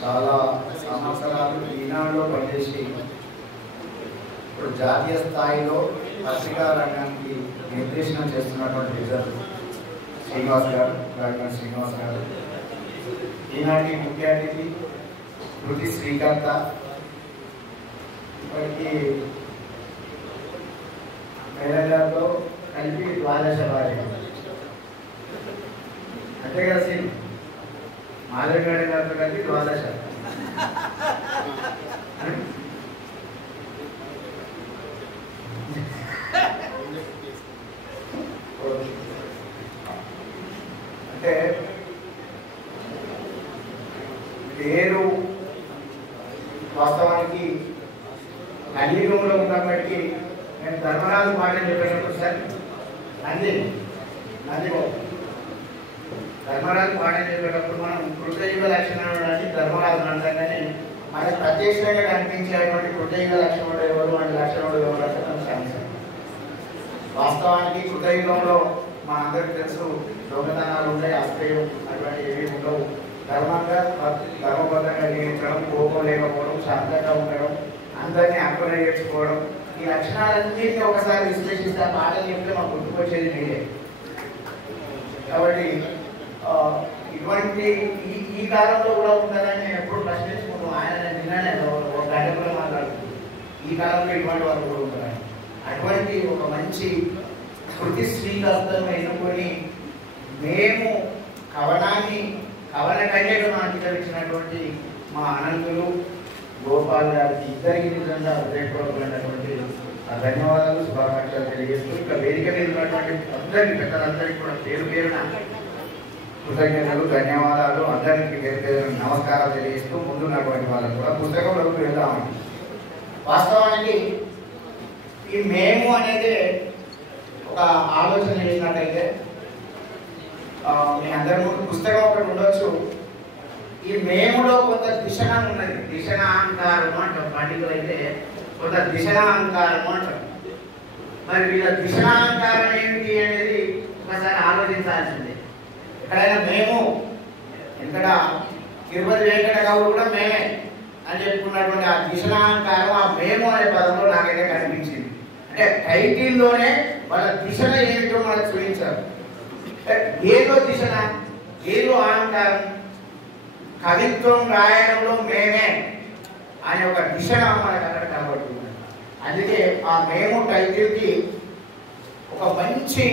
చాలా సంవత్సరాలు ఈనాడులో పనిచేసి ఇప్పుడు జాతీయ స్థాయిలో పత్రికా రంగానికి నిర్దేశనం చేస్తున్నటువంటి రిజర్వ్ శ్రీనివాస్ గారు, డాక్టర్ శ్రీనివాస్ గారు, ఈనాటి ముఖ్య అతిథి కృతి శ్రీకాంత, ఇప్పటికీ మేనేజర్తో కలిపి ద్వాదశ భార్య అంతే కదా సీన్ మాధవగడ గారితో కలిపి ద్వాదశ. అంటే పేరు వాస్తవానికి కలియుగంలో ఉన్నప్పటికీ నేను ధర్మరాజు పాటలు చెప్పినప్పుడు సార్ నందిగో ధర్మరాజు పాటలు చెప్పేటప్పుడు మనం కృతయుగ లక్షణాలు అని ధర్మరాజు అంటాం, కానీ మనకు ప్రత్యక్షంగా కనిపించేటువంటి కృతయుగ లక్షణుడు ఎవరు అంటే లక్షణుడు ఎవరు అంటే మనకు వాస్తవానికి కృతయుగంలో మనందరికీ తెలుసు దొంగతనాలు ఉంటాయి, అస్త్రయం అటువంటి ఏవి ఉండవు. ధర్మంగా ధర్మబద్ధంగా జీవించడం, కోపం లేకపోవడం, శాంతంగా ఉండడం, అందరినీ అక్కున నేర్చుకోవడం, ఈ లక్షణాలన్నింటినీ ఒకసారి విశ్లేషిస్తే ఆ పాటలు చెప్తే మాకు గుర్తుకొచ్చేది మీరే. కాబట్టి ఇటువంటి ఈ కాలంలో కూడా ఉంటుందని నేను ఎప్పుడు ప్రశ్నించుకుంటాను. ఆయన నిన్ననే ఒక గంట కూడా మాట్లాడుతున్నాను, ఈ కాలంలో ఇటువంటి వాళ్ళు కూడా ఉంటున్నాను. అటువంటి ఒక మంచి కృతి శ్రీకాంతం ఎన్నుకొని మేము కవన కన్యకను అంగీకరించినటువంటి మా అనంతులు గోపాల్ గారికి ఇద్దరికి నిజంగా హృదయపూర్వకమైనటువంటి ధన్యవాదాలు, శుభాకాంక్షలు తెలియజేస్తూ ఇంకా వేదిక మీద ఉన్నటువంటి అందరికీ పెద్దలందరికీ కూడా పేరు పేరున కృతజ్ఞతలు, ధన్యవాదాలు, అందరికీ పేరు పేరు నమస్కారాలు తెలియజేస్తూ ముందున్నటువంటి వాళ్ళకు కూడా పుస్తకంలోకి వెళ్దామని. వాస్తవానికి ఈ మేము అనేది ఒక ఆలోచన చేసినట్టయితే మీ అందరి ముందు పుస్తకం ఒకటి ఉండొచ్చు. ఈ మేములో కొంత దిశన ఉన్నది, దిశనాహంకారము అంటారు పండితులు అయితే, కొంత దిశనాహంకారము అంటారు. మరి వీళ్ళ దిశనాహంకారం ఏమిటి అనేది ఒకసారి ఆలోచించాల్సిందే. ఎక్కడైనా మేము ఇక్కడ తిరుపతి వెంకట గౌడు కూడా మేమే అని చెప్పుకున్నటువంటి ఆ దిశనాహంకారం ఆ మేము అనే పదంలో నాకైతే కనిపించింది. అంటే టైటిల్లోనే వాళ్ళ దిశన ఏమిటో మనకు చూపించారు. ఏదో దిశన, ఏదో అహంకారం, కవిత్వం రాయడంలో మేమే అనే ఒక దిశన మనకు అక్కడ కనబడుతుంది. అందుకే ఆ మేము టైటిల్కి ఒక మంచి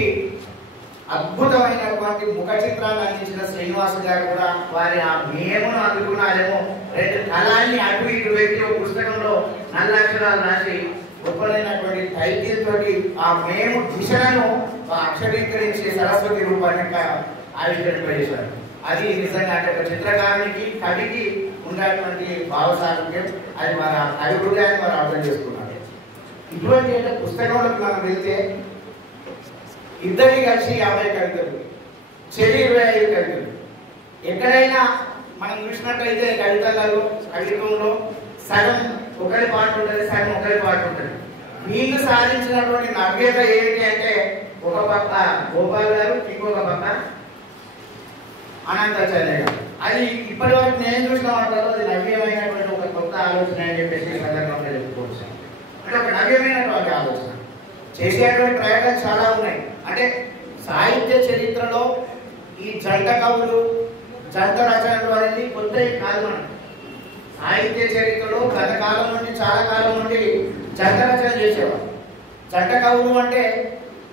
అద్భుతమైనటువంటి ముఖ చిత్రాన్ని అందించిన శ్రీనివాస్ గారు కూడా వారి ఆ మేమును అందుకున్నారేమో. రెండు కళాన్ని అటు ఇటు పెట్టి ఒక పుస్తకంలో నల్లక్షరాలు రాసి గొప్పలైనటువంటి టైటిల్ తోటి ఆ మేము దిశలను అక్షరీకరించి సరస్వతి రూపాన్ని ఆవిష్కరింపజేశారు. అది నిజంగా అంటే ఒక చిత్రకారునికి కవికి ఉన్నటువంటి భావసారూప్యం, అది మన కవి హృదయాన్ని మనం అర్థం చేసుకున్నారు. ఇటువంటి అంటే పుస్తకంలోకి మనం వెళ్తే ఇద్దరిని కలిసి 50 కవితలు, చెరి 25 కవితలు. ఎక్కడైనా మనం చూసినట్టయితే కవిత్వంలో సగం ఒకరి పాట ఉంటుంది, సగం ఒకరి పాట ఉంటుంది. వీళ్ళు సాధించినటువంటి నవ్యత ఏమిటి అంటే ఒక పక్క గోపాల్ గారు, ఇంకొక పక్క అనంతాచార్య గారు. అది ఇప్పటి వరకు నేను చూసిన వాటిలో అది నవ్యమైనటువంటి ఒక కొత్త ఆలోచన అని చెప్పేసి సందర్భంగా చెప్పుకోవచ్చు. అంటే ఒక నవ్యమైనటువంటి ఆలోచన చేసేటువంటి ప్రయత్నాలు చాలా ఉన్నాయి. అంటే సాహిత్య చరిత్రలో ఈ జంట కవులు, జంట రచనలు అనేది కొత్త కాదు. మనం సాహిత్య చరిత్రలో గత కాలం నుండి, చాలా కాలం నుండి జంట రచన చేసేవారు. జంట కవులు అంటే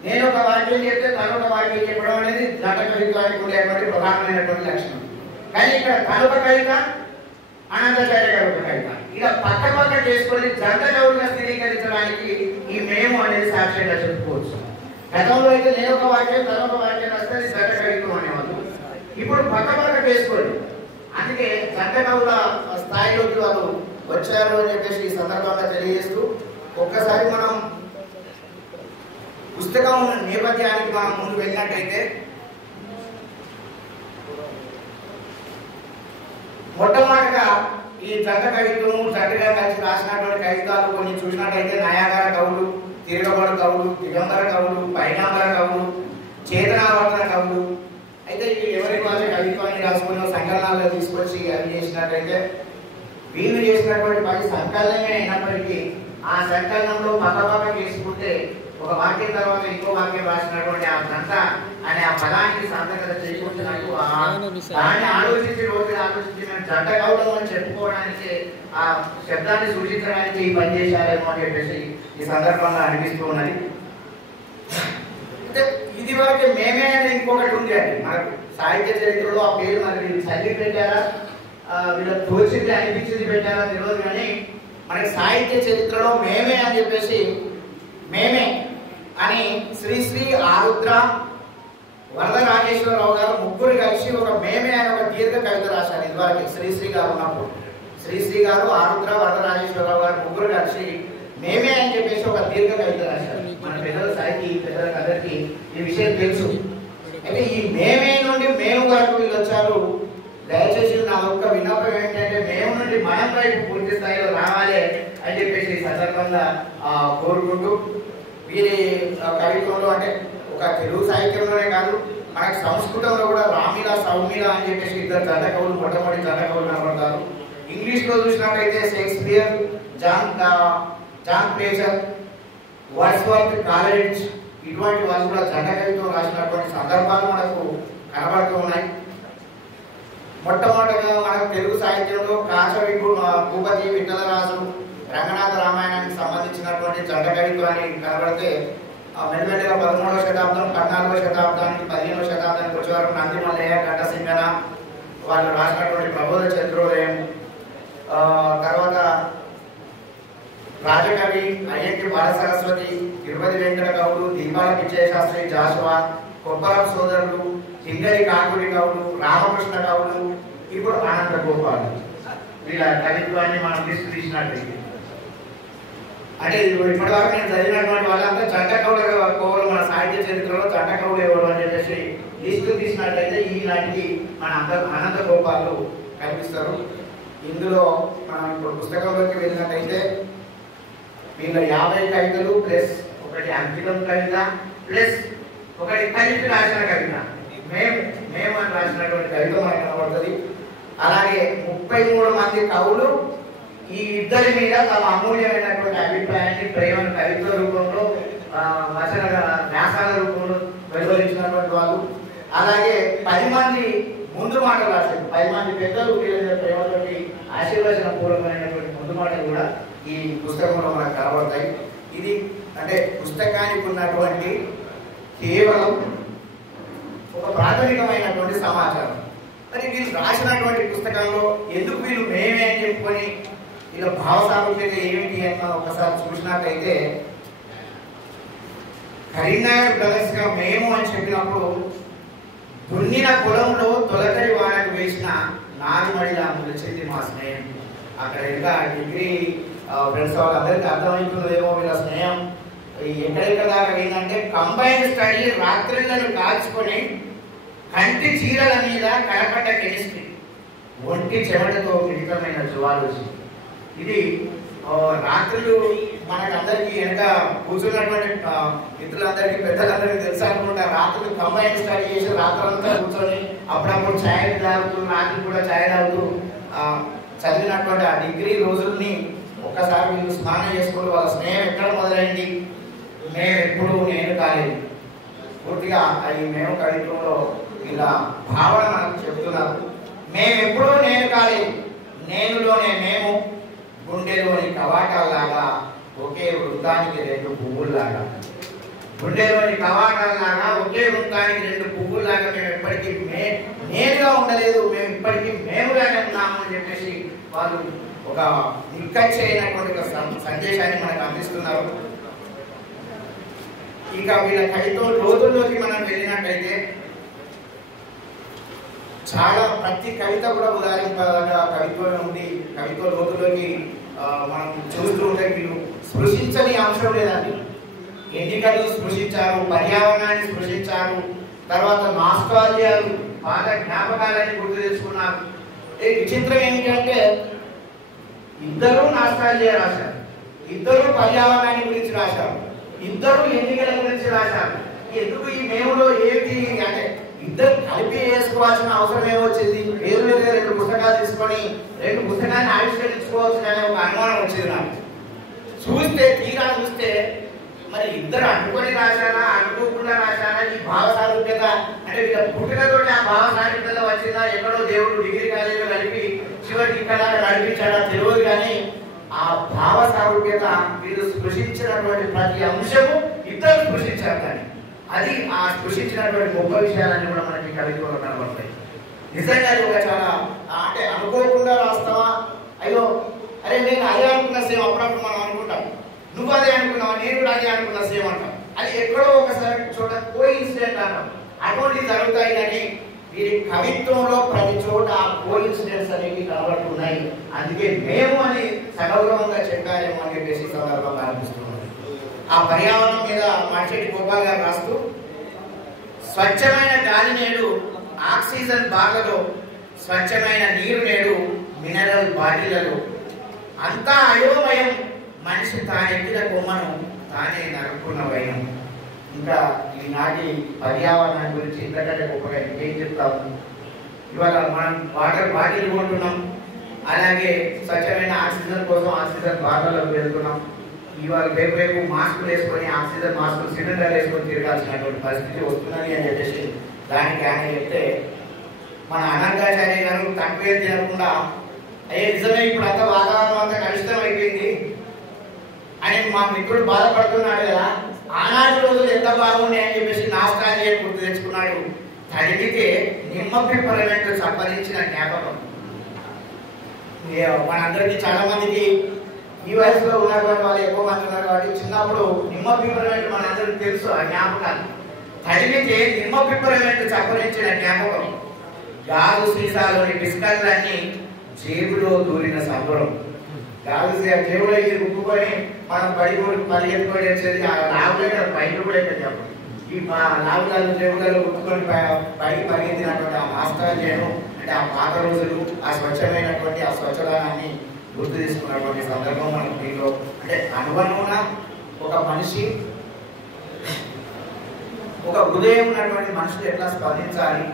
నేను ఒక వాక్యం చెప్తే తను ఒక వాక్యం చెప్పడం అనేది జంట కవిత్వానికి ఉండేటువంటి ప్రధానమైనటువంటి లక్షణం. కానీ ఇక్కడ తనొక కవిత, అనంతాచార్య గారు ఒక కవిత, ఇలా పక్క పక్క చేసుకొని జంట కవులుగా స్థిరీకరించడానికి ఈ మేము అనేది సాక్ష్యంగా చెప్పుకోవచ్చు. గతంలో అయితే నేను ఒక వాక్యం తను ఒక వాక్యం రాస్తే జంట కవిత్వం అనేవాళ్ళు. ఇప్పుడు పక్క పక్క చేసుకోండి. అందుకే జంట కవుల స్థాయిలోకి వాళ్ళు వచ్చారు అని చెప్పేసి ఈ సందర్భంగా తెలియజేస్తూ ఒక్కసారి మనం పుస్తకం నేపథ్యానికి మనం ముందు వెళ్ళినట్టయితే మొట్టమొదటిగా ఈ జంట కవిత్వము జంటగా కలిసి రాసినటువంటి కవితాలు కొన్ని చూసినట్టయితే నయాగార కవులు, తిరగబడు కవులు, దిగంబర కవులు, పైనాంబర కవులు, చేతనావర్తన కవులు. అయితే ఎవరికి వాళ్ళ కవిత్వాన్ని రాసుకున్న సంకలనాల్లో తీసుకొచ్చి అవి చేసి చేసినట్లయితే వీళ్ళు చేసినటువంటి పని సంకలనమే అయినప్పటికీ ఆ సంకలనంలో పక్కపక్క చేసుకుంటే ఒక వాక్యం తర్వాత ఇంకో వాక్యం రాసినటువంటి ఆ సంత అనే ఆ పదానికి సార్థకత చేకూర్చినట్టు దాన్ని ఆలోచించి రోజు ఆలోచించి మేము జంట కౌలం అని చెప్పుకోవడానికి ఆ శబ్దాన్ని సూచించడానికి ఈ పని చేశారేమో అని చెప్పేసి ఈ సందర్భంగా అనిపిస్తూ ఉన్నది. అంటే ఇది వరకు మేమే అనేది ఇంకొకటి ఉంది అండి మనకు సాహిత్య చరిత్రలో ఆ పేరు మరి వీళ్ళు చదివి పెట్టారా వీళ్ళకి తోచింది అనిపించింది పెట్టారా తెలియదు, కానీ మనకి సాహిత్య చరిత్రలో మేమే అని చెప్పేసి మేమే అని శ్రీ శ్రీ ఆరుద్ర వరదరాజేశ్వరరావు గారు ముగ్గురు కలిసి ఒక మేమే అని ఒక దీర్ఘ కవిత రాశారు. ఇదివరకు శ్రీశ్రీ గారు ఉన్నప్పుడు శ్రీశ్రీ గారు ఆరుద్ర వరదరాజేశ్వరరావు గారు ముగ్గురు కలిసి మేమే అని చెప్పేసి ఒక దీర్ఘ కవిత రాశారు. మన పెద్దల స్థాయికి పెద్దలకు అందరికీ ఈ విషయం తెలుసు. అయితే ఈ మేమే నుండి మేము వరకు వీళ్ళు వచ్చారు. దయచేసి నా ఒక్క విన్నపం ఏంటంటే మేము నుండి మనం వైపు పూర్తి స్థాయిలో రావాలి అని చెప్పేసి ఈ సందర్భంగా కోరుకుంటూ వీరి కవిత్వంలో అంటే ఒక తెలుగు సాహిత్యంలోనే కాదు మనకి సంస్కృతంలో కూడా రామిల సౌమిల అని చెప్పేసి ఇద్దరు జంట కవులు మొట్టమొదటి జంట కవులు కనబడతారు. ఇంగ్లీష్లో చూసినట్టయితే షేక్స్పియర్, జాన్ ప్లేజర్, వర్డ్స్వర్త్, కాలరిడ్జ్ ఇటువంటి వాళ్ళు కూడా జంట కవిత్వం రాసినటువంటి సందర్భాలు మనకు కనబడుతూ ఉన్నాయి. మొట్టమొదటిగా మనకు తెలుగు సాహిత్యంలో కాచవి భూపతి, విఠలరాజు, రంగనాథ రామాయణానికి సంబంధించినటువంటి జంట కవిత్వాన్ని కనబడితే మెల్లమెల్లగా 13వ శతాబ్దం, 14వ శతాబ్దానికి, 15వ శతాబ్దానికి వచ్చే వరకు నందిమల్లయ్య, ఘట్టసింగన వాళ్ళు రాసినటువంటి ప్రబోధ చంద్రోదయం, తర్వాత రాజకవి అయ్యంకి బాలసరస్వతి, తిరుపతి వెంకట కవులు, దీపాల పిచ్చయ్యశాస్త్రి, జాషువా, కొప్పరం సోదరులు, సింగరి కాకుడి కవులు, రామకృష్ణ కవులు, ఇప్పుడు ఆనంద గోపాలు వీళ్ళ కవిత్వాన్ని మనం తీసుకున్నట్లయితే అంటే ఇప్పటివరకు నేను చదివినటువంటి వాళ్ళంతా జంట కవులు మన సాహిత్య చరిత్రలో జంట కవులు ఎవరు అని చెప్పేసి లిస్టు తీసినట్లయితే ఈనాటికి మన అనంత గోపాలు కనిపిస్తారు. ఇందులో మనం ఇప్పుడు పుస్తకంలోకి వెళ్ళినట్టయితే వీళ్ళ 50 కవితలు ప్లస్ ఒకటి అంకితం కవిత ప్లస్ ఒకటి కలిపి రాసిన కవిత మేము అని రాసినటువంటి కవిత మనకు కనబడుతుంది. అలాగే 33 మంది కవులు ఈ ఇద్దరి మీద తమ అమూల్యమైనటువంటి అభిప్రాయాన్ని ప్రేమను కవిత్వ రూపంలో వచన వ్యాసాల రూపంలో వెలువరించినటువంటి వాళ్ళు. అలాగే 10 మంది ముందు మాటలు రాశారు. 10 మంది పెద్దలు వీళ్ళ ప్రేమతోటి ఆశీర్వచన పూర్వకమైనటువంటి ముందు మాటలు కూడా ఈ పుస్తకంలో మనకు కనబడతాయి. ఇది అంటే పుస్తకానికి ఉన్నటువంటి కేవలం ఒక ప్రాథమికమైనటువంటి సమాచారం. మరి వీళ్ళు రాసినటువంటి పుస్తకంలో ఎందుకు వీళ్ళు మేమే అని చెప్పుకొని ఇలా భావసారూప్యత ఏమిటి అని మనం ఒకసారి చూసినట్లయితే కరీంనగర్ బ్రదర్స్ గా మేము అని చెప్పినప్పుడు దున్నిన పొలంలో తొలకరి వాడకు వేసిన నారుమడిలా ములిచింది మా స్నేహం. అక్కడ ఇంకా డిగ్రీ ఫ్రెండ్స్ వాళ్ళందరికీ అర్థమవుతుందేమో వీళ్ళ స్నేహం ఎక్కడెక్కడ దాకా ఏంటంటే కంబైన్డ్ స్టడీ, రాత్రులను కాల్చుకొని కంటి చీరల మీద కనపడ్డ కెమిస్ట్రీ, ఒంటి చెమటతో మిళితమైన జువాలజీ. ఇది రాత్రులు మనకందరికీ వెనక కూర్చున్నటువంటి మిత్రులందరికీ పెద్దలందరికీ తెలుసు అనుకుంటా. రాత్రులు కంబైన్ స్టడీ చేసి రాత్రంతా కూర్చొని అప్పుడప్పుడు ఛాయ్ తాగుతూ రాత్రి కూడా ఛాయ్ తాగుతూ చదివినటువంటి ఆ డిగ్రీ రోజుల్ని ఒక్కసారి వీళ్ళు స్నానం చేసుకుంటూ వాళ్ళ స్నేహం ఎక్కడ మొదలైంది? మేము ఎప్పుడు నేను కాలేదు. పూర్తిగా ఈ మేము కవిత్వంలో ఇలా భావన మనకు చెప్తున్నారు. మేము ఎప్పుడూ నేను కాలేదు, నేనులోనే మేము, గుండెలోని కవాటాల్లాగా, ఒకే వృత్తానికి 2 పువ్వుల్లాగా. గుండెలోని కవాటాల్లాగా ఒకే వృత్తానికి 2 పువ్వుల్లాగా మేము ఎప్పటికీ నేనుగా ఉండలేదు, మేము ఇప్పటికీ మేముగానే ఉన్నాము అని చెప్పేసి వాళ్ళు ఒక నిక్కచ్చైనటువంటి ఒక సందేశాన్ని మనకు అందిస్తున్నారు. ఇక వీళ్ళ కవిత్వం లోతుల్లోకి మనం వెళ్ళినట్టయితే చాలా ప్రతి కవిత కూడా ఉదాహరింపగా కవిత్వం ఉంది. కవిత్వ లోతులోకి మనం చూస్తూ ఉంటే వీళ్ళు స్పృశించని అంశం లేదండి. ఎన్నికలు స్పృశించారు, పర్యావరణాన్ని స్పృశించారు, తర్వాత నాస్టాల్జియాలు, పాత జ్ఞాపకాలని గుర్తు తెచ్చుకున్నారు. విచిత్రం ఏంటంటే ఇద్దరు నాస్టాల్జియా రాశారు, ఇద్దరు పర్యావరణాన్ని గురించి రాశారు, ఇద్దరు ఎన్నికల గురించి రాశారు. ఎందుకు ఈ మేములో ఏమిటి అంటే ఇద్దరు కలిపి వేసుకోవాల్సిన అవసరం ఏమొచ్చింది? వేరు వేరుగా 2 పుస్తకాలు తీసుకొని 2 పుస్తకాన్ని ఆవిష్కరించుకోవచ్చు అనే ఒక అనుమానం వచ్చింది నాకు. తీరా చూస్తే మరి ఇద్దరు అనుకొని రాశారా, అనుకోకుండా రాశారా? ఈ భావ సారూప్యత అంటే వీళ్ళ పుట్టుకతోటి ఆ భావ సారూప్యత వచ్చిందా? ఎక్కడో దేవుడు డిగ్రీ కాలేజీలో కలిపి చివరికి ఇక్కడ నడిపించాడా తెలియదు. కానీ ఆ భావ సారూప్యత వీళ్ళు స్పృశించినటువంటి ప్రతి అంశము ఇద్దరు స్పృశించారు. కానీ అది ఆ స్పృశించినటువంటి గొప్ప విషయాలన్నీ కూడా మనకి కవిత్వంలో కనబడతాయి. నిజంగా అది ఒక చాలా అంటే అనుకోకుండా రాస్తావా, అయ్యో అరే నేను అదే అనుకున్న సేమ్ అప్పుడప్పుడు మనం అనుకుంటాం, నువ్వు అదే అనుకున్నావా, నేను కూడా అదే అనుకున్న సేమ్ అంటాం. అది ఎక్కడో ఒకసారి చోట కోఇన్సిడెంట్ అంటాం. అటువంటివి జరుగుతాయి. కానీ వీరి కవిత్వంలో ప్రతి చోట ఆ కోఇన్సిడెంట్స్ అనేవి కనబడుతున్నాయి. అందుకే మేము అని సగౌరవంగా చెప్పారేమో అని చెప్పేసి సందర్భంగా అనిపిస్తున్నాం. ఆ పర్యావరణం మీద మాడిశెట్టి గోపాల్ గారు రాస్తూ, స్వచ్ఛమైన గాలి నేడు ఆక్సిజన్ బాగలో, స్వచ్ఛమైన నీరు నేడు మినరల్ బాటిళ్లలో, అంతా అయోమయం మనిషి తానెక్కిన కొమ్మను తానే నరుక్కున్న భయం. ఇంకా ఈనాటి పర్యావరణాన్ని గురించి ఇంతకంటే గొప్పగా ఏం చెప్తాము? ఇవాళ మనం వాటర్ బాటిల్ కొంటున్నాం, అలాగే స్వచ్ఛమైన ఆక్సిజన్ కోసం ఆక్సిజన్ బాటిల్లోకి వెళ్తున్నాం. ఇవాళ రేపు మాస్కులు వేసుకొని ఆక్సిజన్ మాస్కులు సిలిండర్ వేసుకొని తిరగాల్సినటువంటి పరిస్థితి వస్తున్నది అని చెప్పేసి దానికి ఆయన చెప్తే, మన అనంతాచార్య గారు తక్కువ తినకుండా అయ్యే నిజమే ఇప్పుడు అంతా వాతావరణం అంతా కలుషితం అయిపోయింది అని మా మిత్రుడు బాధపడుతున్నాడు కదా, ఆనాటి రోజులు ఎంత బాగున్నాయి అని చెప్పేసి నాస్టాల్జియా గుర్తు తెచ్చుకున్నాడు. తడిగితే నిమ్మ పిప్పరమెంట్ సంపాదించిన జ్ఞాపకం. మనందరికీ చాలా మందికి ఈ వయసులో ఉన్నటువంటి వాళ్ళు ఎక్కువ మంది ఉన్నారు కాబట్టి చిన్నప్పుడు నిమ్మ పిప్పరమెంట్ మనందరికీ తెలుసు ఆ జ్ఞాపకాలు. తడిగితే నిమ్మ పిప్పరమెంట్ సంపాదించిన జ్ఞాపకం. గాజు సీసాలోని బిస్కట్లన్నీ జేబులో దూరిన సంబరం. గాజు జేబులో ఇది రుక్కుకొని మనం పరిగెత్తుకొని వచ్చేది. ఆ లావులే పైకి కూడా ఎక్కడ చెప్పండి, ఈ లావులలో జేబులలో రుక్కుకొని పైకి పరిగెత్తినటువంటి ఆ నాస్టాల్జియాను అంటే ఆ పాత రోజులు, ఆ స్వచ్ఛమైనటువంటి ఆ స్వచ్ఛదానాన్ని గుర్తు తీసుకున్నటువంటి సందర్భం మనకు దీనిలో అంటే అనుగుణంగా ఒక మనిషి, ఒక హృదయం ఉన్నటువంటి మనుషులు ఎట్లా స్పందించాలి,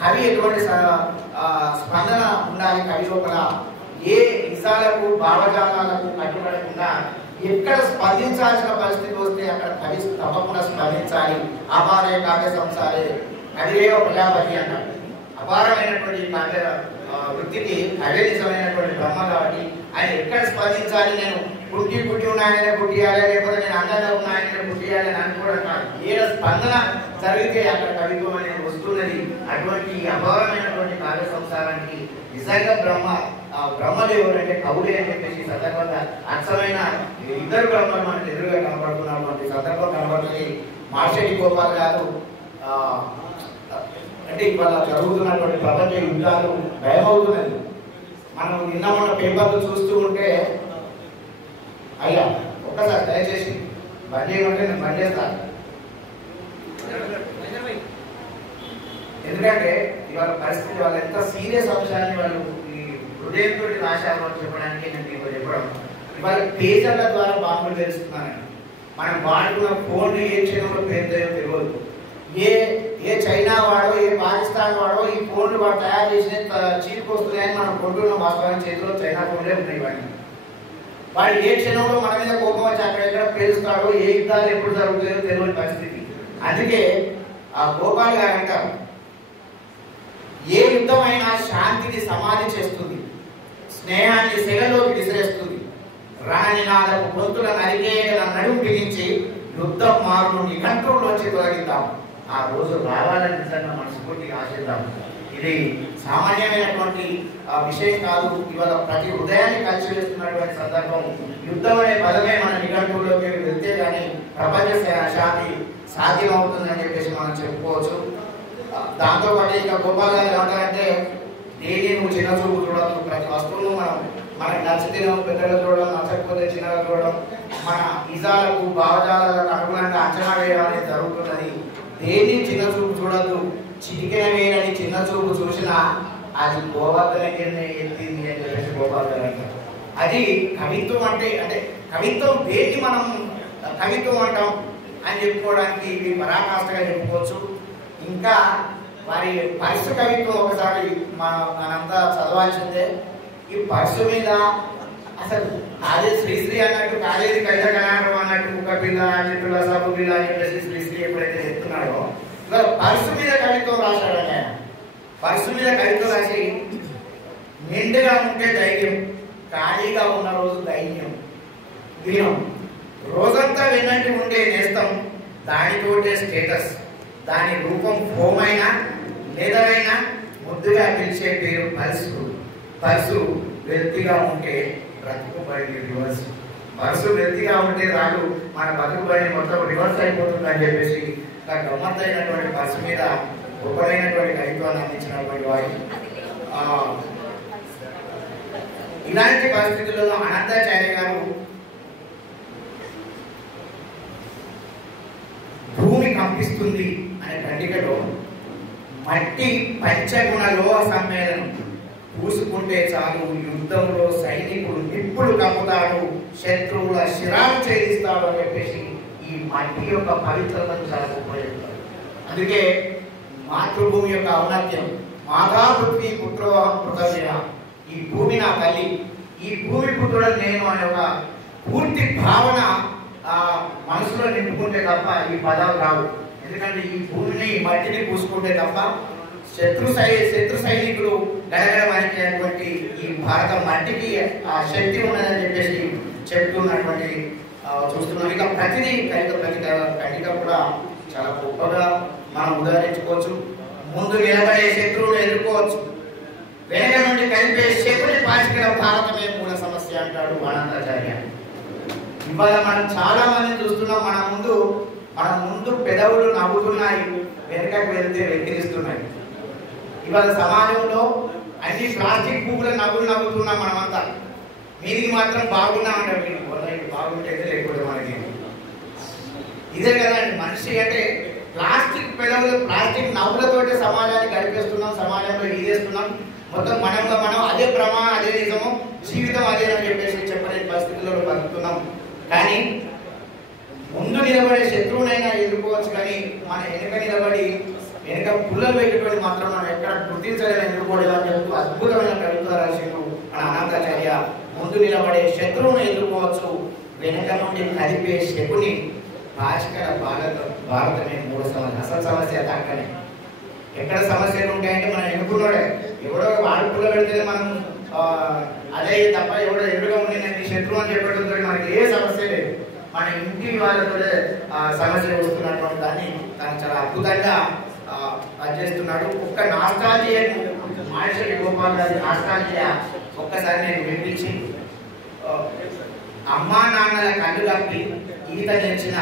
కవి ఎటువంటి స్పందన ఉండాలి, కవి లోపల ఏ నిజాలకు భావజాలాలకు కట్టుబడకుండా ఎక్కడ స్పందించాల్సిన పరిస్థితి వస్తే అక్కడ కవి తప్పకుండా స్పందించాలి. అపారే కావ్య సంసారే కవియే ప్రజాపతి అన్నాడు. అపారమైనటువంటి కావ్య వృత్తికి కవే నిజమైనటువంటి బ్రహ్మ కాబట్టి ఆయన ఎక్కడ స్పందించాలి, నేను పుట్టి ఉన్నాయనే పుట్టియాలి, లేకపోతే నేను అందంగా ఉన్నాయనే పుట్టియాలి అని అనుకోవడం కాదు. ఏ స్పందన జరిగితే అక్కడ కవిత్వం అనేది వస్తున్నది. అటువంటి అపారమైనటువంటి కావ్య సంసారానికి నిజంగా బ్రహ్మదేవుడు అంటే కవులే అని చెప్పేసి సందర్భంగా అచ్చమైన ఇద్దరు బ్రహ్మలు మనకు ఎదురుగా కనబడుతున్నటువంటి సందర్భం కనబడుతుంది. మాడిశెట్టి గోపాల్ గారు అంటే ఇవాళ జరుగుతున్నటువంటి ప్రపంచ యుద్ధాలు భయమవుతున్నది. మనం నిన్న మన పేపర్లు చూస్తూ ఉంటే, అయ్యా ఒక్కసారి దయచేసి బంద్ చేయమంటే నేను బంద్ చేస్తాను. ఎందుకంటే ఇవాళ పరిస్థితి వాళ్ళు ఎంత సీరియస్ అంశాన్ని వాళ్ళు ఈ హృదయంతో రాశారు అని చెప్పడానికి నేను మీకు చెప్పడం, ఇవాళ పేజర్ల ద్వారా బాంబులు తెలుస్తున్నానండి. మనం వాడుకున్న ఫోన్లు ఏ క్షణంలో పేరుతాయో తెలియదు. ఏ చైనా వాడో, ఏ పాకిస్తాన్ వాడో ఈ ఫోన్లు వాడు తయారు చేసిన చీప్ వస్తున్నాయని మనం కొంటున్నాం. వాస్తవానికి చేతిలో చైనా ఫోన్లే ఉన్నాయి. వాడు ఏ క్షణంలో మన మీద కోపం వచ్చి అక్కడెక్కడ పేరుస్తాడో, ఏ యుద్ధాలు ఎప్పుడు జరుగుతాయో తెలియని పరిస్థితి. అందుకే ఆ గోపాల్ గారు అంటారు, ఏ యుద్ధమైనా శాంతిని సమాధి చేస్తుంది, స్నేహాన్ని సెగలోకి విసిరేస్తుంది, రణనినాదపు గొంతుల నరికేయగల నడుము బిగించి యుద్ధం మారును నిఘంటువులోంచి తొలగిద్దాం. ఆ రోజు రావాలని నిజంగా మనస్ఫూర్తిగా ఆశిద్దాం. ఇది సామాన్యమైనటువంటి విషయం కాదు. ఇవాళ ప్రతి హృదయాన్ని కలిసి వేస్తున్నటువంటి సందర్భం. యుద్ధం అనే పదమే మన నిఘంటువులోకి వెళ్తే కానీ ప్రపంచ శాంతి సాధ్యమవుతుందని చెప్పేసి మనం చెప్పుకోవచ్చు. దాంతోపాటు ఇంకా గోపాల్ గారు ఏమంటారంటే, డైలీ నువ్వు చిన్న చూపు చూడడం, ప్రతి వస్తువును మనకు నచ్చితే పెద్దగా చూడడం, నచ్చకపోతే చిన్నగా చూడడం, మన ఇజాలకు భావజాలకు అనుగుణంగా అంచనా వేయడం అనేది జరుగుతున్నది. దేన్ని చిన్న చూపు చూడద్దు. చిటికెన వేయని చిన్న చూపు చూసినా అది గోవర్ధనగిరిని ఎత్తింది అని చెప్పేసి గోపాల్ గారు అంటారు. అది కవిత్వం అంటే కవిత్వం దేన్ని మనం కవిత్వం అంటాం అని చెప్పుకోవడానికి ఇవి పరాకాష్ఠగా చెప్పుకోవచ్చు. ఇంకా మరి పర్సు కవిత్వం ఒకసారి మనంతా చదవాల్సిందే. ఈ పర్సు మీద అసలు అదే శ్రీశ్రీ అన్నట్టు కాలేజీ కవిత కళాకారం అన్నట్టు కుక్క పిల్ల చిత్రుల సభ పిల్ల అని చెప్పేసి శ్రీశ్రీ ఎప్పుడైతే చెప్తున్నాడో ఇవాళ పర్సు మీద కవిత్వం రాశాడని ఆయన. పర్సు మీద కవిత్వం రాసి నిండుగా ఉంటే ధైర్యం, ఖాళీగా ఉన్న రోజు ధైర్యం, దీనం రోజంతా వెన్నంటి ఉండే నేస్తం, దానితోటే స్టేటస్, దాని రూపం ఫోమ్ అయినా లేదరైనా ముద్దుగా పిలిచే పేరు పల్సు. పర్సు వెల్తిగా ఉంటే బ్రతుకుబడి రివర్స్. పర్సు వెల్తిగా ఉంటే రాదు మన బతుకుబడి మొత్తం రివర్స్ అయిపోతుంది అని చెప్పేసి గమ్మత్తైనటువంటి పర్సు మీద గొప్పదైనటువంటి కవిత్వాన్ని అందించినటువంటి వాడు. ఇలాంటి పరిస్థితులలో అనంతాచార్య గారు భూమి కంపిస్తుంది అనే ఖండికలో మట్టి పంచగుణ లోహ సమ్మేళనం పూసుకుంటే చాలు యుద్ధంలో సైనికుడు నిప్పులు కప్పుతాడు, శత్రువుల శిరాలు ఛేదిస్తాడు అని చెప్పేసి ఈ మట్టి యొక్క పవిత్రతను చాలా ఉపయోగిస్తారు. అందుకే మాతృభూమి యొక్క ఔన్నత్యం, మాతా పృథ్వీ పుత్రోహం పృథవ్య, ఈ భూమి నా తల్లి, ఈ భూమి పుత్రుడు నేను అనే ఒక పూర్తి భావన మనసులో నింపుకుంటే తప్ప ఈ పదాలు రావు. ఎందుకంటే ఈ భూమిని మట్టిని పూసుకుంటే తప్ప శత్రు సైనికులు గడగడమనేటువంటి ఈ భారత మట్టికి ఆ శక్తి ఉన్నదని చెప్పేసి చెప్తున్నటువంటి చూస్తున్నాం. ఇక ప్రతిదీ ప్రతి కటిక కూడా చాలా గొప్పగా మనం ఉదాహరించుకోవచ్చు. ముందు నిలబడే శత్రువులు ఎదుర్కోవచ్చు, వెనక నుండి కలిపే శకుని పాచికల భారతమే మూల సమస్య అంటాడు అనంతాచార్య. ఇవాళ మనం చాలా మందిని చూస్తున్నాం, మన ముందు పెదవులు నవ్వుతున్నాయి, వెనకకు వెళ్తే వెక్కిరిస్తున్నాయి. ఇవాళ సమాజంలో అన్ని ప్లాస్టిక్ పువ్వుల నవ్వుతున్నాం మనమంతా, మీదికి మాత్రం బాగున్నామంటే బాగుంటే లేకపోతే మనకి ఇదే కదండి మనిషి అంటే. ప్లాస్టిక్ పెదవులు ప్లాస్టిక్ నవ్వులతోటి సమాజాన్ని గడిపేస్తున్నాం, సమాజంలో ఈదేస్తున్నాం. మొత్తం మనం అదే అదే నిజము, జీవితం అదే అని చెప్పేసి చెప్పలేని పరిస్థితుల్లో బతుకుతున్నాం. కానీ ముందు నిలబడే శత్రువునైనా ఎదుర్కోవచ్చు, కానీ మన వెనుక నిలబడి వెనుక పుల్లలు పెట్టేటువంటి మాత్రం మనం ఎక్కడ గుర్తించలేని ఎదుర్కోలేదు అని చెప్తూ అద్భుతమైన కవిత్వ రాసిండు మన అనంతాచార్య. ముందు నిలబడే శత్రువును ఎదుర్కోవచ్చు, వెనుక నుండి కలిపే శకుని పాచికల భారతమే మూల సమస్య. అసలు సమస్య అక్కడనే. ఎక్కడ సమస్యలు ఉంటాయంటే మనం ఎన్నుకున్నాడే ఎవడో వాడు పుల్ల పెడితే మనం అదే తప్ప ఎవడో ఎదురుగా ఉండి నేను శత్రువు అని చెప్పడంతో మనకి ఏ సమస్య లేదు. మన ఇంటి వాళ్ళతో సమస్య వస్తున్నటువంటి దాన్ని తను చాలా అద్భుతంగా పనిచేస్తున్నాడు. ఒక్క నాస్టాల్జియా మాడిశెట్టి గోపాల్ గారి నాస్టాల్జియా ఒక్కసారి నేను వినిపించి, అమ్మా నాన్నల కళ్ళు కప్పి ఈత నేర్చిన,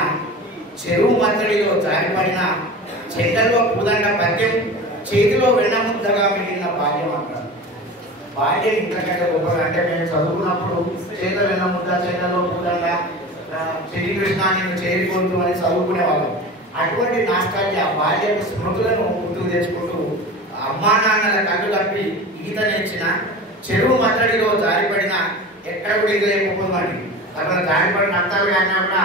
చెరువు మత్తడిలో జారిపడిన, చెంగల్లో పూదండ పద్యం, చేతిలో వెన్నముద్దగా మిగిలిన బాల్యం అంటారు. బాల్యం ఇంతకంటే గొప్పగా అంటే మేము చదువుకున్నప్పుడు చేత వెన్నముద్ద, చెంగల్లో పూదండ, శ్రీకృష్ణ నేను చేరిపోతూ అని చదువుకునే వాళ్ళం. అటువంటి నాస్టాల్జియా బాల్యపు స్మృతులను గుర్తుకు తెచ్చుకుంటూ అమ్మా నాన్నల కళ్ళు కప్పి ఈత నేర్చిన, చెరువు మత్తడిలో జారిపడిన, ఎక్కడ కూడా ఈత లేకపోతుందండి. అక్కడ జారిపడిన అర్థాలు కానీ కూడా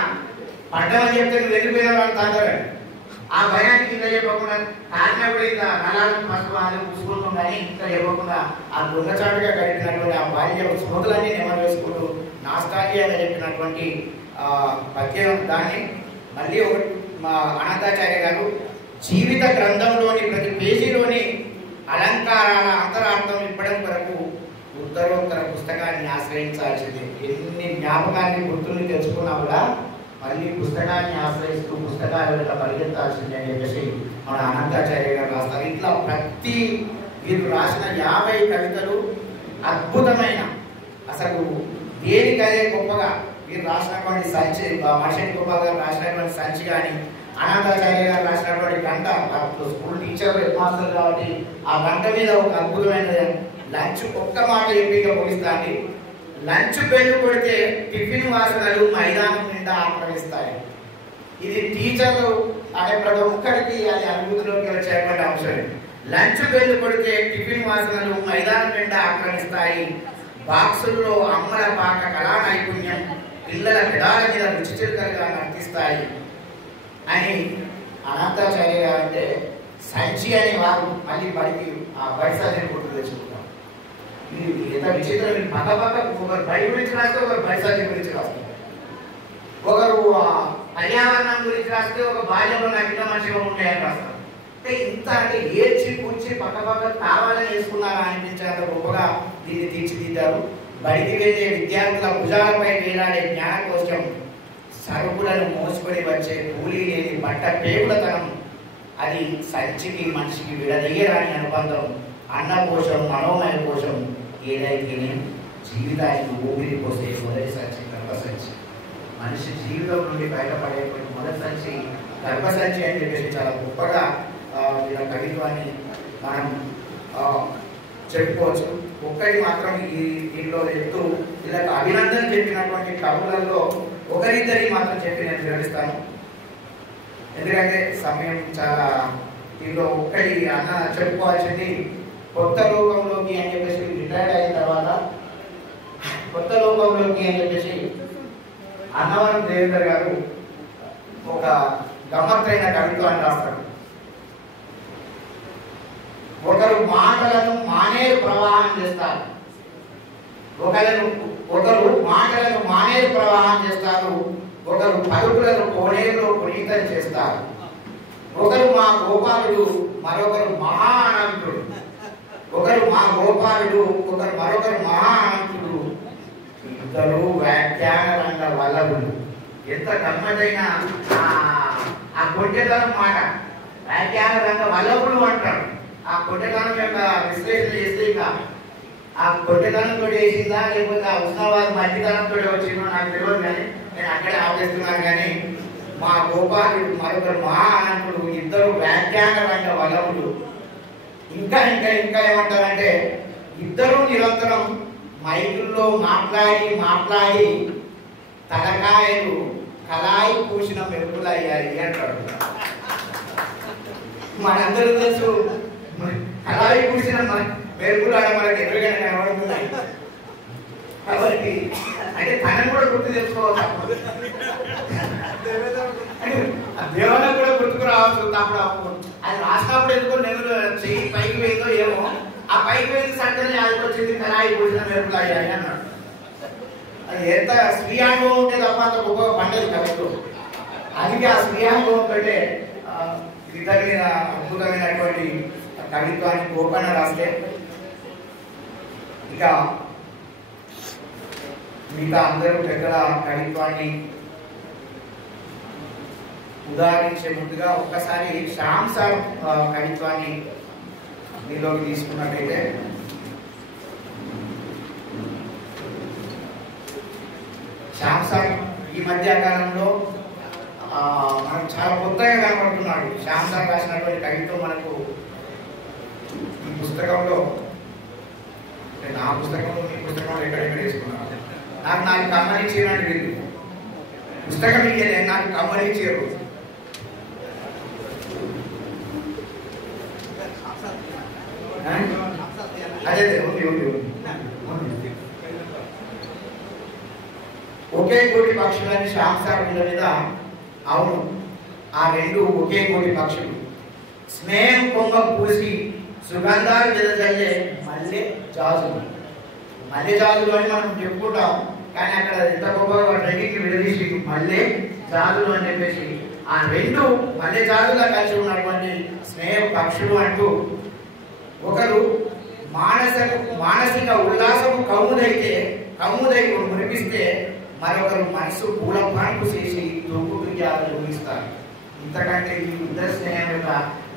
పడ్డమని చెప్తే నువ్వు వెళ్ళిపోయిన వాళ్ళు తాగరండి. ఆ భయానికి ఇంకా చెప్పకుండా కాకినా కూడా ఇంకా నలాలను పసుపు అది పూసుకుంటాం, కానీ ఇంకా చెప్పకుండా ఆ దొంగచాటుగా గడిపినటువంటి ఆ బాల్య స్మృతులన్నీ నెమరు వేసుకుంటూ నాస్టాల్జియాగా చెప్పినటువంటి పద్యం. దాన్ని మళ్ళీ ఒకటి మా అనంతాచార్య గారు జీవిత గ్రంథంలోని ప్రతి పేజీలోని అలంకారాల అంతరార్థం ఇప్పడం వరకు ఉత్తరోత్తర పుస్తకాన్ని ఆశ్రయించాల్సిందే. ఎన్ని జ్ఞాపకాన్ని గుర్తుల్ని తెలుసుకున్నా కూడా మళ్ళీ పుస్తకాన్ని ఆశ్రయిస్తూ పుస్తకాల పరిగెత్తాల్సిందే అని చెప్పేసి మన అనంతాచార్య గారు రాస్తారు. ఇట్లా ప్రతి వీరు రాసిన 50 కవితలు అద్భుతమైన, అసలు దేనికదే గొప్పగా వీరు రాసినటువంటి సంచి, మాడిశెట్టి గోపాల్ గారు రాసినటువంటి సంచి కానీ, అనంతాచార్య గారు రాసినటువంటి గంట, స్కూల్ టీచర్ హెడ్ మాస్టర్ కాబట్టి ఆ గంట మీద ఒక అద్భుతమైన లంచ్ ఒక్క మాట ఎంపిక ముగిస్తాండి. లంచ్ బెల్ కొడితే టిఫిన్ వాసనలు మైదానం నిండా ఆక్రమిస్తాయి. ఇది టీచర్లు అనే ప్రతి ఒక్కరికి అది అనుభూతిలోకి వచ్చేటువంటి అంశం. లంచ్ బెల్ కొడితే టిఫిన్ వాసనలు మైదానం నిండా ఆక్రమిస్తాయి. బాక్సుల్లో అమ్మల పాక కళా నైపుణ్యం పిల్లల పెదాల మీద రుచి చిరుకలుగా నర్తిస్తాయి అని అనంతాచార్య గారు అంటే సంచి అనే వారు మళ్ళీ బడికి ఆ బడి సర్జరీ గుర్తు తెచ్చుకుంటాం. ఇది ఎంత విచిత్రం. పక్క పక్క ఒకరు బడి గురించి రాస్తే ఒకరు బడి సర్జరీ గురించి రాస్తారు, ఒకరు పర్యావరణం గురించి రాస్తే ఒక బాల్యంలో నాకు ఇంత మంచిగా ఉంటాయని రాస్తారు. అంటే ఇంత అంటే ఏడ్చి కూర్చి పక్క పక్క కావాలని వేసుకున్నారా అనిపించేంత గొప్పగా దీన్ని తీర్చిదిద్దారు. బడికి వెళ్ళే విద్యార్థుల భుజాలపై వేలాడే జ్ఞానకోశం, సరుకులను మోసుకొని వచ్చే కూలీ లేని బట్ట పేగులతనం, అది సంచికి మనిషికి విడదీయరాని అనుబంధం, అన్నకోశం మనోమయ కోశం, ఏదైతేనే జీవితానికి ఊపిరి పోసే మొదటి సంచి గర్భసంచి. మనిషి జీవితం నుండి బయటపడేటువంటి మొదటి సంచి గర్భసంచి అని చెప్పేసి చాలా గొప్పగా వీళ్ళ కవిత్వాన్ని మనం చెప్పుకోవచ్చు. ఒక్కటి మాత్రం ఈ దీంట్లో చెప్తూ వీళ్ళకి అభినందన చెప్పినటువంటి కవులలో ఒకరిద్దరి మాత్రం చెప్పి నేను వివరిస్తాను, ఎందుకంటే సమయం చాలా. దీంట్లో ఒక్కటి అన్న చెప్పుకోవాల్సింది కొత్త లోకంలోకి అని చెప్పేసి రిటైర్డ్ అయిన తర్వాత కొత్త లోకంలోకి అని చెప్పేసి అన్నవరం దేవేందర్ గారు ఒక గమ్మత్తైన కవిత్వాన్ని రాస్తాడు. ఒకరు మాటలను మానేరు ప్రవాహం చేస్తారు, ఒకరు మాటలను మానేరు ప్రవాహం చేస్తారు, ఒకరు పలుకులను కోనేరులో పునీతం చేస్తారు. ఒకరు మా గోపాలుడు, మరొకరు మహా అనంతుడు. ఒకరు మా గోపాలుడు, మరొకరు మహా అనంతుడు. ఇద్దరు వ్యాఖ్యాన రంగ వల్లభులు. ఎంత గమ్మతైన ఆ కొంటెతనం మాట. వ్యాఖ్యాన రంగ వల్లభులు అంటారు. ఆ కొంటెతనం యొక్క విశ్లేషణ చేస్తే ఇక ఆ కొంటెతనంతో చేసిందా లేకపోతే ఆ ఉస్మానాబాద్ మధ్యతనంతో వచ్చిందో నాకు తెలియదు, కానీ నేను అక్కడే ఆలోచిస్తున్నాను. కానీ మా గోపాలుడు, మరొకరు మహా అనంతుడు, ఇద్దరు వ్యాఖ్యాన రంగ వల్లభులు. ఇంకా ఇంకా ఇంకా ఏమంటారంటే ఇద్దరు నిరంతరం మైకుల్లో మాట్లాడి తలకాయలు కలాయి పూసిన మెరుపులయ్యాయి అంటాడు. మనందరూ తెలుసు కలాయి పూసిన మెరుపులు ఆడ మనకి ఎదురుగానే కనబడుతున్నాయి కాబట్టి అంటే తనని కూడా గుర్తు తెచ్చుకోవాలి, దేవన కూడా గుర్తుకు రావచ్చు. అప్పుడు అది రాసినప్పుడు ఎందుకో నేను చెయ్యి పైకి పోయిందో ఏమో, ఆ పైకి పోయింది సంటనే ఆడికొచ్చింది కలాయి పూసిన మెరుపులు అయ్యాయి అన్నాడు. అది ఎంత స్వీయానుభవం ఉంటే తప్ప అంత గొప్పగా పండదు కవిత్వం. అందుకే ఆ స్వీయానుభవం కంటే ఇతర అద్భుతమైనటువంటి కవిత్వాన్ని గోపన్న రాస్తే ఇక మిగతా అందరూ పెద్దల కవిత్వాన్ని ఉదాహరించే ముందుగా ఒక్కసారి శ్యామ్ సార్ కవిత్వాన్ని మీలోకి తీసుకున్నట్టయితే శ్యామ్ సార్ ఈ మధ్య కాలంలో మనకు చాలా కొత్తగా కనబడుతున్నాడు. శ్యామ్ సార్ రాసినటువంటి కవిత్వం మనకు ఈ పుస్తకంలో, నా పుస్తకంలో మీ పుస్తకంలో ఎక్కడెక్కడ వేసుకున్నాను. నాకు కమ్మనిచ్చేనండి వీళ్ళు పుస్తకం ఇయ్యలే, నాకు కమ్మనిచ్చారు. అదే ఉంది. ఒకే కోటి పక్షులని శ్యామ్ సార్ మీద, అవును ఆ రెండు ఒకే కోటి పక్షులు. స్నేహం కొమ్మ పూసి సుగంధాలు వెదజల్లే మల్లె జాజులు. మల్లె జాజులు అని మనం చెప్పుకుంటాం, కానీ అక్కడ ఎంత గొప్పగా రెండింటికి విడదీసి మల్లె జాజులు అని చెప్పేసి ఆ రెండు మల్లె జాజులా కలిసి ఉన్నటువంటి స్నేహ పక్షులు అంటూ ఒకరు మానసిక ఉల్లాసము కమ్ముదై మునిపిస్తే మరొకరు మనసు పూల పాన్పు చేసి దొంగుయాలు ఊహిస్తారు. ఇంతకంటే ఈ ఇద్దరు స్నేహం యొక్క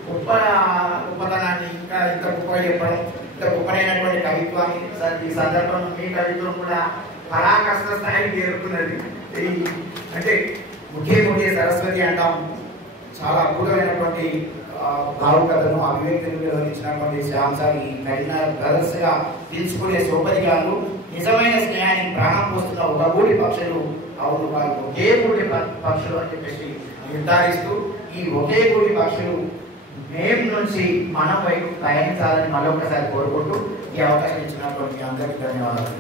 గొప్పతనాన్ని ఇంకా ఇంత గొప్పగా చెప్పడం, ఇంత గొప్పనైనటువంటి కవిత్వాన్ని ఈ సందర్భంలో మీ కవిత్వం కూడా పరాకష్ట స్థాయికి చేరుతున్నది. అంటే ముఖ్య సరస్వతి అంటాం. చాలా అద్భుతమైనటువంటి భావుకథను అభివ్యక్తిని నిర్వహించినటువంటి శ్యామ్ సార్ ఈ కఠిన బ్రదర్స్గా తీసుకునే సోపరిగాలు నిజమైన స్నేహానికి ప్రాణం పోస్తున్న ఒక కోటి పక్షులు, అవును వారు ఒకే కోటి పక్షులు అని చెప్పేసి నిర్ధారిస్తూ ఈ ఒకే కోటి పక్షులు మేము నుంచి మనం వైపు పయనించాలని మరొకసారి కోరుకుంటూ ఈ అవకాశం ఇచ్చినటువంటి అందరికీ ధన్యవాదాలు.